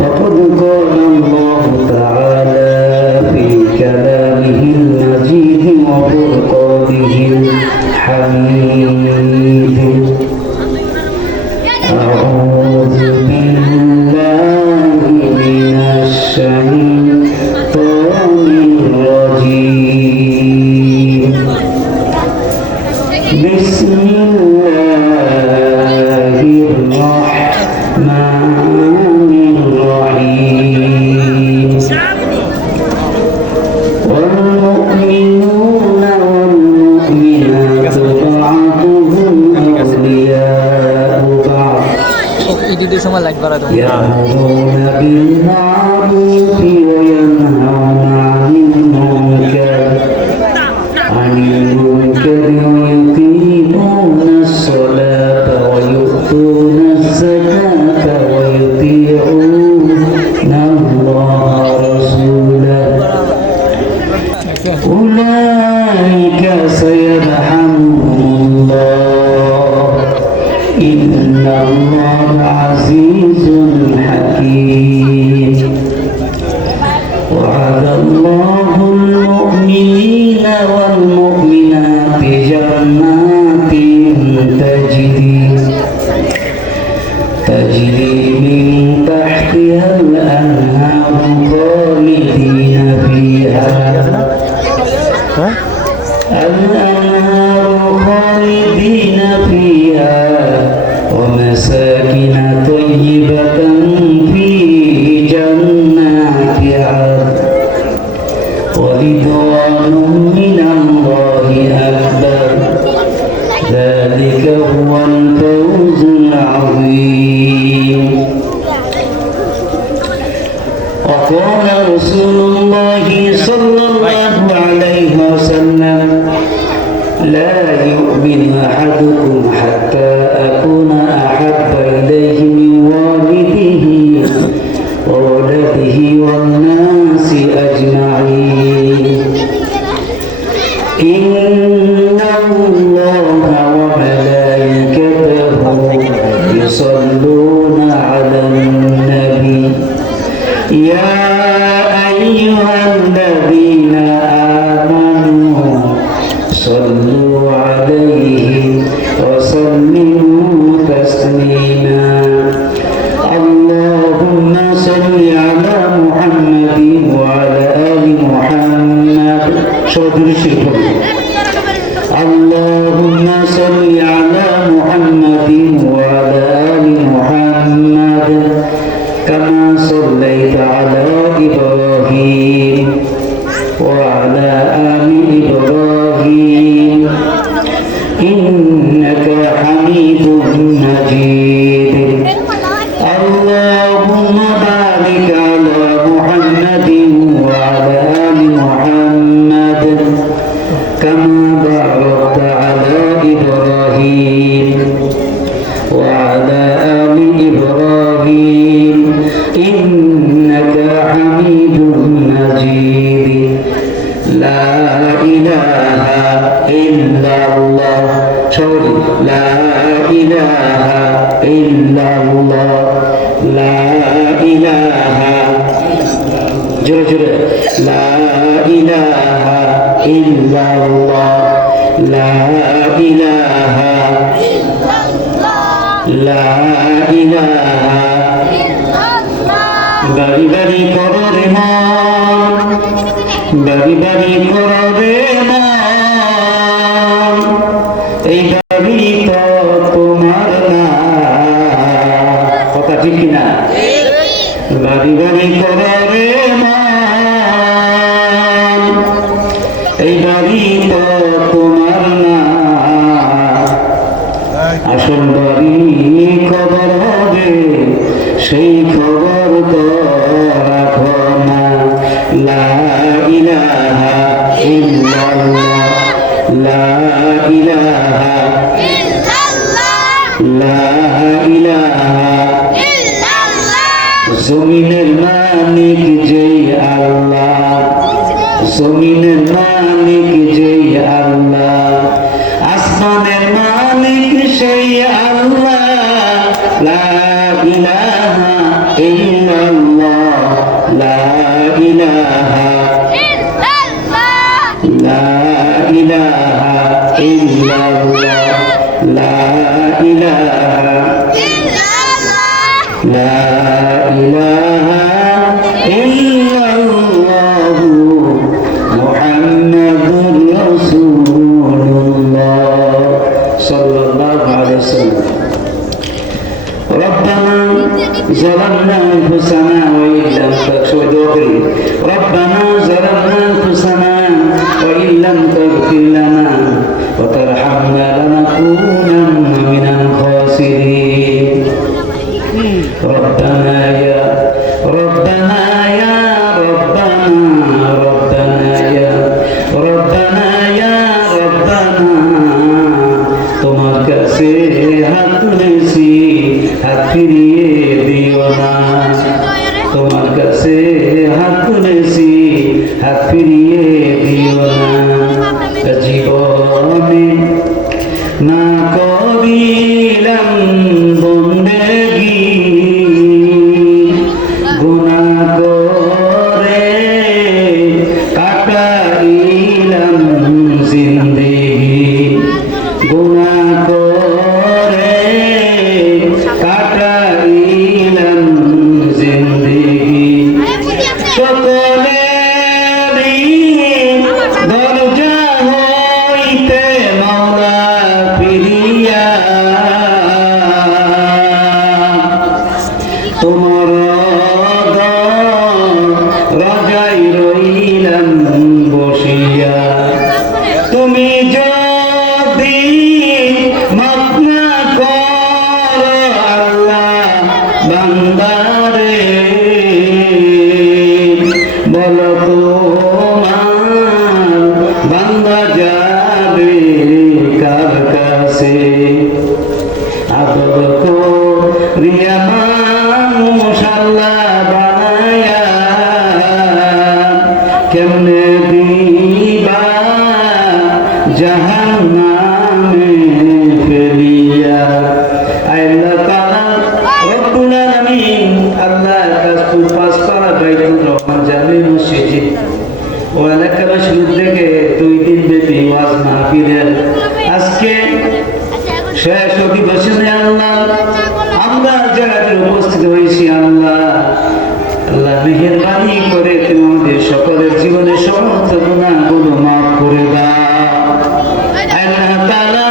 وقد قال الله تعالى في كلامه المجيد وفرقانه الحميد أعوذ بالله من الشيطان الرجيم بسم الله الرحمن الرحيم والمؤمنون والمؤمنات بعضهم أولياء بعض يأمرون بالمعروف وينهون عن المنكر ويقيمون الصلاة ويؤتون الزكاة ويطيعون الله ورسوله أولئك سيرحمهم الله إن الله عزيز حكيم وعد الله المؤمنين والمؤمنات جنات تجري من تحتها الأنهار خالدين فيها ومساكن طيبة في جنات عدن ورضوان من الله أكبر ذلك هو الفوز العظيم وقال رسول الله صلى الله عليه وسلم لا يؤمن أحدكم حتى أكون أحب إليه من والده وولده والناس أجمعين إن الله وملائكته يصلون على النبي يا أيها الذين آمنوا صلوا عليه وسلموا تسليما اللهم صل على محمد وعلى آل محمد اللهم صل على محمد وعلى آل محمد كما صليت على إبراهيم وعلى آل إبراهيم إنك حميد مجيد اللهم بارك على محمد وعلى آل محمد كما باركت على إبراهيم وعلى آل إبراهيم إنك حميد مجيد لا إله إلا الله لا إله إلا الله لا إله لا إله إلا الله لا إله لا إله বাড়ি বাড়ি করো রে মন বাড়ি বাড়ি করো রে মন এই বাড়ি তো তোমার না কথা ঠিক কিনা বাড়ি বাড়ি করো রে মন এই বাড়ি তো তোমার না আসল বাড়ি খবর হবে সেই খবর তো রাখো না লা ইলাহা ইল্লাল্লাহ লা ইলাহা ইল্লাল্লাহ লা ইলাহা ইল্লাল্লাহ জমিনের মালিক যেই আল্লাহ জমিনের মালিক যেই আল্লাহ আসমানের মালিক সেই আল্লাহ লা ইলাহা ইল্লাল্লাহ ইলাহা লা ইলাহা ইল্লাল্লাহ লা ইলাহা লা ইলাহা ইল্লাল্লাহ মুহাম্মাদুর রাসূলুল্লাহ সাল্লাল্লাহু আলাইহি ওয়াসাল্লাম ربنا ظلمنا أنفسنا وإن لم تغفر ربنا ظلمنا أنفسنا وإن لم تغفر لنا وترحمنا لنكونن من الخاسرين ربنا يا ربنا يا ربنا ربنا يا ربنا يا ربنا তোমার কাছে হাত তুলেছি হাত ফিরিয়ে দিও না তোমার কাছে হাত তুলেছি হাত ফিরিয়ে দিও না জীবনে না করিলাম বন্দেগি গুনাহ করে কাটাইলাম জিন্দেগি গুনাহ করে কাটাইলাম জিন্দেগি সকলেরই দরজা হইতে মাওলা ফিরিয়া তোমার রাজাই রইলাম বসিয়া তুমি যদি মাফ না করো আল্লাহ বান্দারে বলো তোমার বান্দা যাবে কার কাছে আদর করিয়া মানুষ আল্লাহ বানায়া কেমনে দিবা জাহান্নামে ফেলিয়া আল্লাহ তাআলা রব্বুল আলামিন আল্লাহ কাস্তুর পাঁচপাড়া বাইতুর রহমান জামি মসজিদ ও এলাকাবাসীর উদ্যোগে 2 দিন ব্যাপী ওয়াজ মাহফিলের আজকে শেষ অধিবেশনে আল্লাহ আমরা জায়গাতে উপস্থিত হয়েছি আল্লাহ আল্লাহ মেহেরবানি করে তুমি আমাদের সকলের জীবনের সমস্ত গুনাহগুলো মাফ করে দাও আল্লাহ তাআলা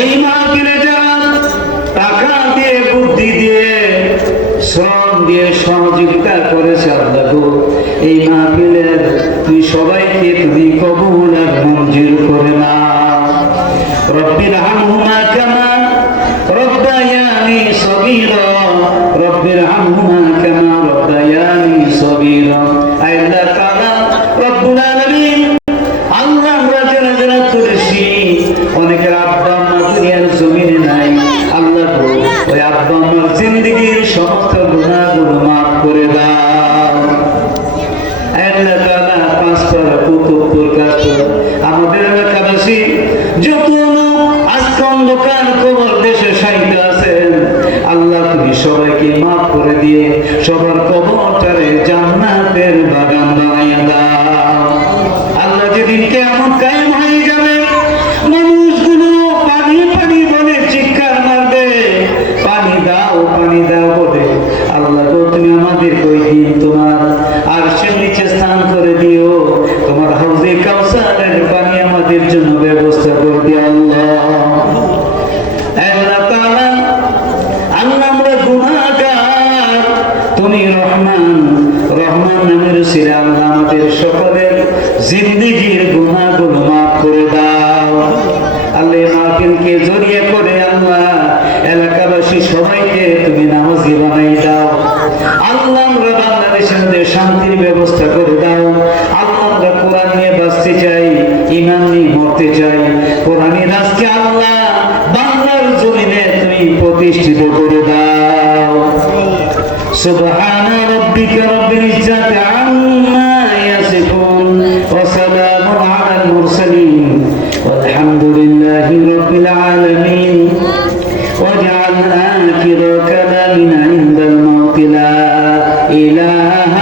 এই মাহফিলে যারা টাকা দিয়ে বুদ্ধি দিয়ে শ্রম দিয়ে সহযোগিতা করেছে আল্লাহ গো এই মাহফিলের তুই সবাইকে তুমি কবুল আর মঞ্জুর করে নাও রব্বির হামহুমা কামা রব্বায়ানি সগীরা রব্বির হামহুমা কামা রব্বায়ানি সগীরা আল্লাহ তাআলা রব্বুল আলামিন আল্লাহ আমরা যারা যারা করেছি অনেকের আব্বা আম্মা দুনিয়ার জমিনে নাই আল্লাহ গো ওই আব্বা আম্মার জিন্দেগীর সমস্ত গুনাহগুলো মাফ করে দাও আল্লাহ তাআলা পাঁচপাড়া কুতুবপুর কাছে আমাদের এলাকাবাসী যত আজকে অন্ধকার কবর দেশে শায়িত আছেন আল্লাহ তুমি সবাইকে মাফ করে দিয়ে সবার কবরটারে জান্নাতের বাগান বানাইয়া দাও আল্লাহ যেদিন কিয়ামত কায়েম হয়ে যাবে মানুষগুলো পানি পানি বলে চিৎকার মারবে পানি দাও বলে আল্লাহ গো তুমি আমাদের ওই দিন তোমার আরশের নিচে স্থান করে দিও তোমার হাউজে কাউসারের পানি আমাদের জন্য ব্যবস্থা করে দিও আল্লাহ আল্লাহ তাআলা আল্লাহ আমরা গুনাহগার তুমি রহমান নামের উসিলায় আল্লাহ আমাদের সকলের জিন্দেগীর গুনাহগুলো মাফ করে দাও আল্লাহ মাহফিলকে জড়িয়ে করে আল্লাহ এলাকাবাসী সবাইকে তুমি নামাজি বানাই দাও আল্লাহ আমরা বাংলাদেশের মধ্যে শান্তির ব্যবস্থা করে দাও আল্লাহ আমরা কোরআন নিয়ে বাঁচতে চাই ঈমান নিয়ে মরতে চাই কোরআনের রাজকে আল্লাহ বাংলার জমিনে তুমি প্রতিষ্ঠিত করে দাও সুবহানা রাব্বিকা রাব্বিল ইজ্জাতি আম্মা ইয়াসিফুন ওয়া সালামুন আলাল মুরসালিন ওয়ালহামদুলিল্লাহি রাব্বিল আলামিন واجعل آخر كلامنا عند الموت لا إله